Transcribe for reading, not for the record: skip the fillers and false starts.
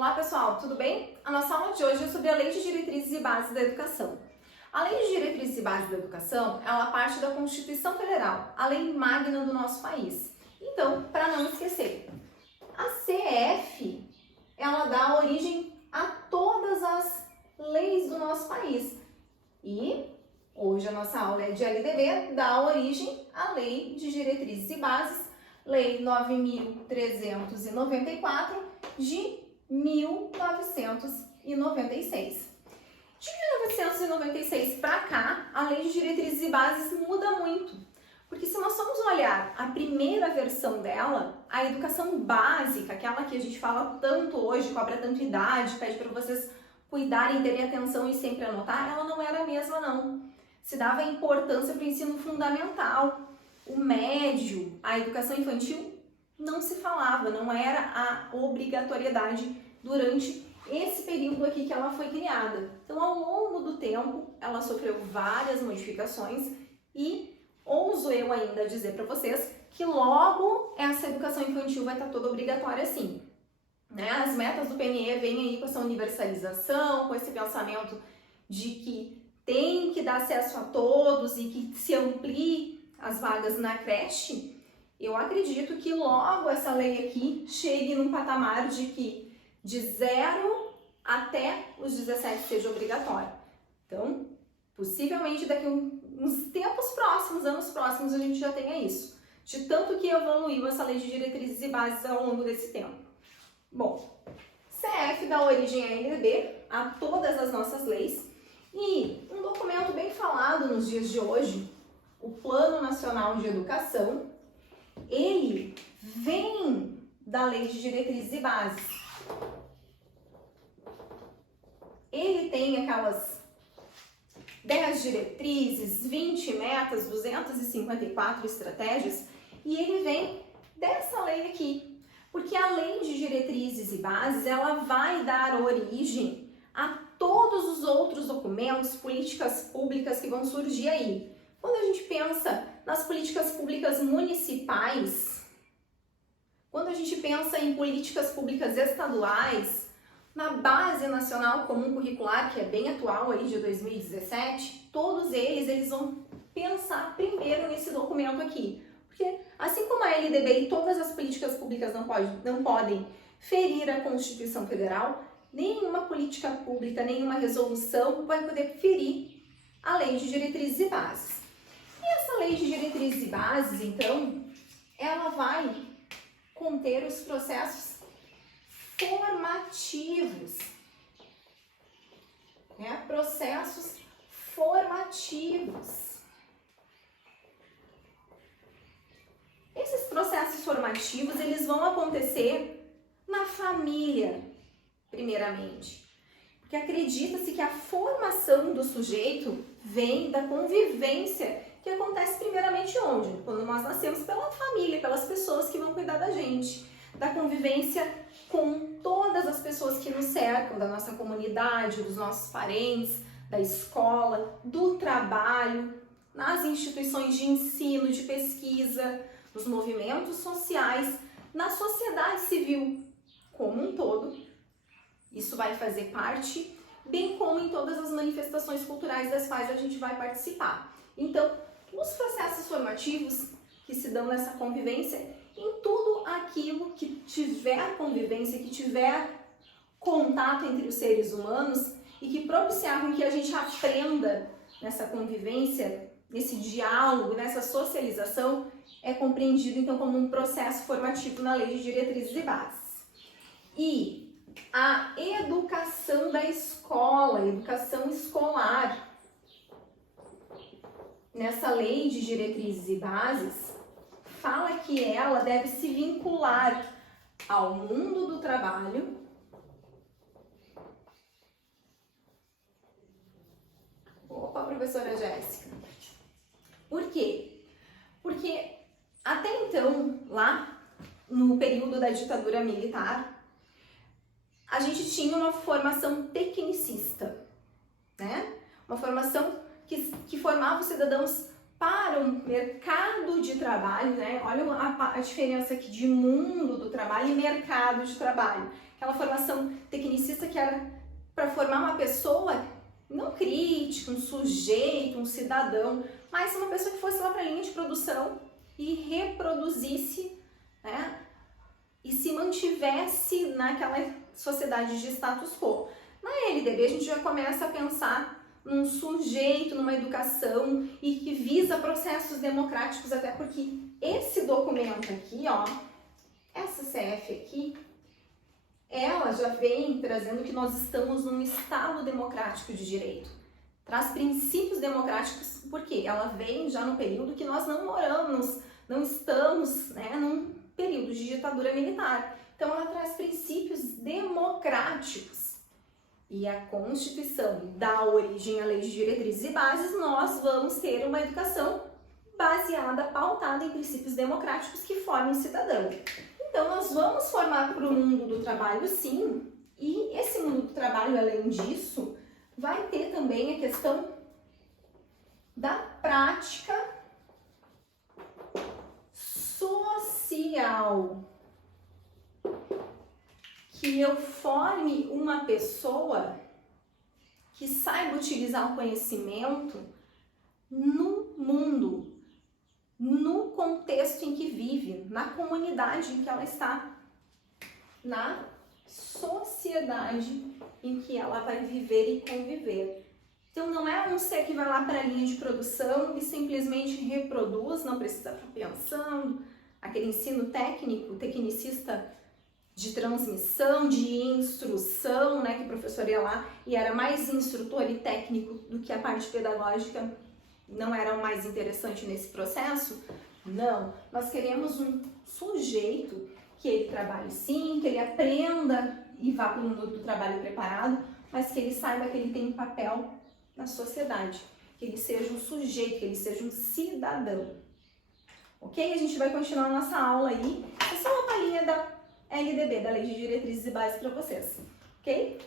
Olá pessoal, tudo bem? A nossa aula de hoje é sobre a Lei de Diretrizes e Bases da Educação. A Lei de Diretrizes e Bases da Educação, ela parte da Constituição Federal, a lei magna do nosso país. Então, para não esquecer, a CF, ela dá origem a todas as leis do nosso país. E hoje a nossa aula é de LDB, dá origem à Lei de Diretrizes e Bases, Lei 9.394 de 1996. De 1996 para cá, a Lei de Diretrizes e Bases muda muito. Porque se nós formos olhar a primeira versão dela, a educação básica, aquela que a gente fala tanto hoje, cobra tanto idade, pede para vocês cuidarem, terem atenção e sempre anotar, ela não era a mesma não. Se dava importância para o ensino fundamental. O médio, a educação infantil, não se falava, não era a obrigatoriedade durante esse período aqui que ela foi criada. Então, ao longo do tempo, ela sofreu várias modificações e ouso eu ainda dizer para vocês que logo essa educação infantil vai estar toda obrigatória sim. Né? As metas do PNE vêm aí com essa universalização, com esse pensamento de que tem que dar acesso a todos e que se amplie as vagas na creche. Eu acredito que logo essa lei aqui chegue num patamar de que de 0 até os 17 seja obrigatório. Então, possivelmente daqui uns tempos próximos, anos próximos, a gente já tenha isso. De tanto que evoluiu essa lei de diretrizes e bases ao longo desse tempo. Bom, CF dá origem à LDB, a todas as nossas leis, e um documento bem falado nos dias de hoje, o Plano Nacional de Educação, ele vem da Lei de Diretrizes e Bases. Ele tem aquelas 10 diretrizes, 20 metas, 254 estratégias, e ele vem dessa lei aqui. Porque a Lei de Diretrizes e Bases, ela vai dar origem a todos os outros documentos, políticas públicas que vão surgir aí. Quando a gente pensa nas políticas públicas municipais, quando a gente pensa em políticas públicas estaduais, na Base Nacional Comum Curricular, que é bem atual aí de 2017, todos eles vão pensar primeiro nesse documento aqui. Porque assim como a LDB e todas as políticas públicas não podem ferir a Constituição Federal, nenhuma política pública, nenhuma resolução vai poder ferir a Lei de Diretrizes e Bases. E essa Lei de Diretrizes e Bases, então, ela vai conter os processos formativos, né? Processos formativos. Esses processos formativos, eles vão acontecer na família, primeiramente. Porque acredita-se que a formação do sujeito vem da convivência que acontece primeiramente onde? Quando nós nascemos pela família, pelas pessoas que vão cuidar da gente. Da convivência com todas as pessoas que nos cercam, da nossa comunidade, dos nossos parentes, da escola, do trabalho, nas instituições de ensino, de pesquisa, nos movimentos sociais, na sociedade civil como um todo. Isso vai fazer parte, bem como em todas as manifestações culturais das quais a gente vai participar. Então, os processos formativos que se dão nessa convivência, em tudo aquilo que tiver convivência, que tiver contato entre os seres humanos e que propiciar com que a gente aprenda nessa convivência, nesse diálogo, nessa socialização, é compreendido então como um processo formativo na Lei de Diretrizes e Bases. E a educação da escola, a educação escolar, nessa Lei de Diretrizes e Bases, fala que ela deve se vincular ao mundo do trabalho, Opa, professora Jéssica. Por quê? Porque até então, lá no período da ditadura militar, a gente tinha uma formação tecnicista, né? Uma formação que formava os cidadãos para o mercado de trabalho, né? Olha a diferença aqui de mundo do trabalho e mercado de trabalho. Aquela formação que era para formar uma pessoa não crítica, um sujeito, um cidadão, mas uma pessoa que fosse lá para a linha de produção e reproduzisse, né, e se mantivesse naquela sociedade de status quo. Na LDB a gente já começa a pensar num sujeito, numa educação e que visa processos democráticos, até porque esse documento aqui, ó, essa CF aqui, ela já vem trazendo que nós estamos num Estado democrático de direito. Traz princípios democráticos, porque ela vem já no período que nós não moramos, não estamos, né, num período de ditadura militar. Então ela traz princípios democráticos. E a Constituição dá origem à Lei de Diretrizes e Bases, nós vamos ter uma educação baseada, pautada em princípios democráticos que formam o cidadão. Então, nós vamos formar para o mundo do trabalho, sim, e esse mundo do trabalho, além disso, vai ter também a questão da prática social. Que eu forme uma pessoa que saiba utilizar o conhecimento no mundo, no contexto em que vive, na comunidade em que ela está, na sociedade em que ela vai viver e conviver. Então não é um ser que vai lá para a linha de produção e simplesmente reproduz, não precisa estar pensando, aquele ensino técnico, tecnicista de transmissão, de instrução, né, que o professor ia lá e era mais instrutor e técnico do que a parte pedagógica, não era o mais interessante nesse processo. Não, nós queremos um sujeito que ele trabalhe sim, que ele aprenda e vá para o mundo do trabalho preparado, mas que ele saiba que ele tem um papel na sociedade, que ele seja um sujeito, que ele seja um cidadão. Ok? A gente vai continuar a nossa aula aí. Essa é só uma palhinha da LDB, da Lei de Diretrizes e Bases para vocês. Ok?